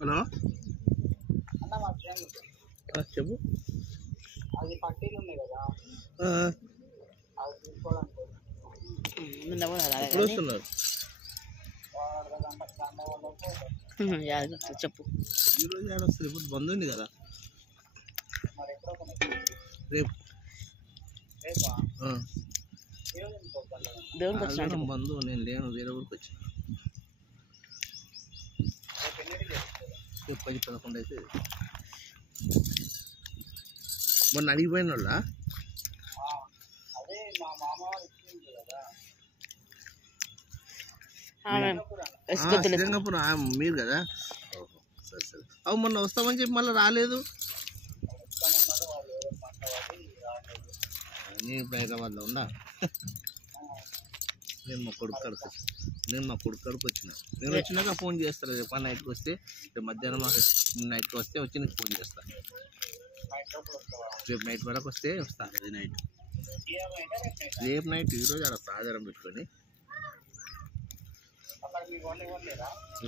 Hello చెప్పు. అది పట్టీలు ఉన్నాయి కదా, అది తీసుకోవడానికి ఎప్పుడు వస్తున్నారు? చెప్పు. ఈరోజు ఏడ వస్తుంది? ఇప్పుడు బంద్ ఉంది కదా. మరి ఎప్పుడో రేపు దేవునికి వచ్చిన బంధు నేను లేను, వేరే ఊరికి వచ్చి 10-11 అయితే మొన్న అడిగిపోయిన వాళ్ళ అదే మా మామ వాళ్ళు ఇచ్చింది కదా. శ్రీరంగపురం మీరు కదా. సరే సరే. అవు మొన్న వస్తామని చెప్పి మళ్ళీ రాలేదు. నేను ఇప్పుడు హైదరాబాద్లో ఉన్నా. నేను మా కొడుకు కడుపు వచ్చిన. నేను వచ్చినాక ఫోన్ చేస్తాను. రేపు నైట్కి వస్తే, రేపు మధ్యాహ్నం నైట్కి వస్తే వచ్చి నీకు ఫోన్ చేస్తాను. రేపు నైట్ వరకు వస్తే వస్తాను. అది నైట్, రేపు నైట్. ఈరోజు అక్కడ ప్రాధారం పెట్టుకొని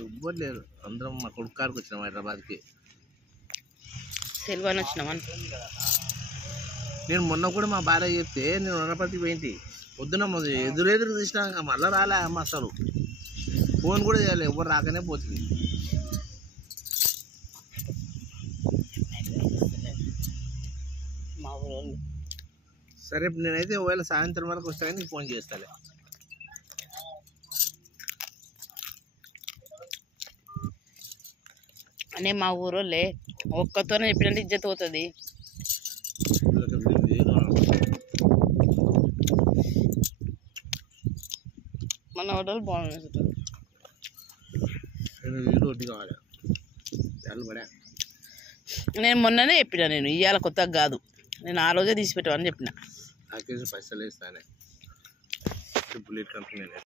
ఇవ్వట్లేదు. అందరం మా కొడుకు కాడికి వచ్చినాం హైదరాబాద్కి. సెల్వాన్ వచ్చినామా? నేను మొన్న కూడా మా భార్య చెప్తే నేను వనపర్తి పోయింటి. పొద్దున ఎదురెదురు తీసినాక మళ్ళీ రాలే అమ్మ. అసలు ఫోన్ కూడా చేయాలి, ఎవరు రాకనే పోతుంది. మా ఊరు సరే నేనైతే ఒకవేళ సాయంత్రం వరకు వస్తా కానీ నీకు ఫోన్ చేస్తాలే. అనే మా ఊరోళ్ళే ఒక్కతోనే చెప్పినట్టు ఇజ్జత్ అవుతుంది. మన హోటల్ బాగుంది. నేను మొన్ననే చెప్పిన, నేను ఇవాళ కొత్తగా కాదు, నేను ఆ రోజే తీసి పెట్టమని చెప్పిన. నాకేసి పైసలు వేస్తానే బుల్లెట్ కంపెనీ.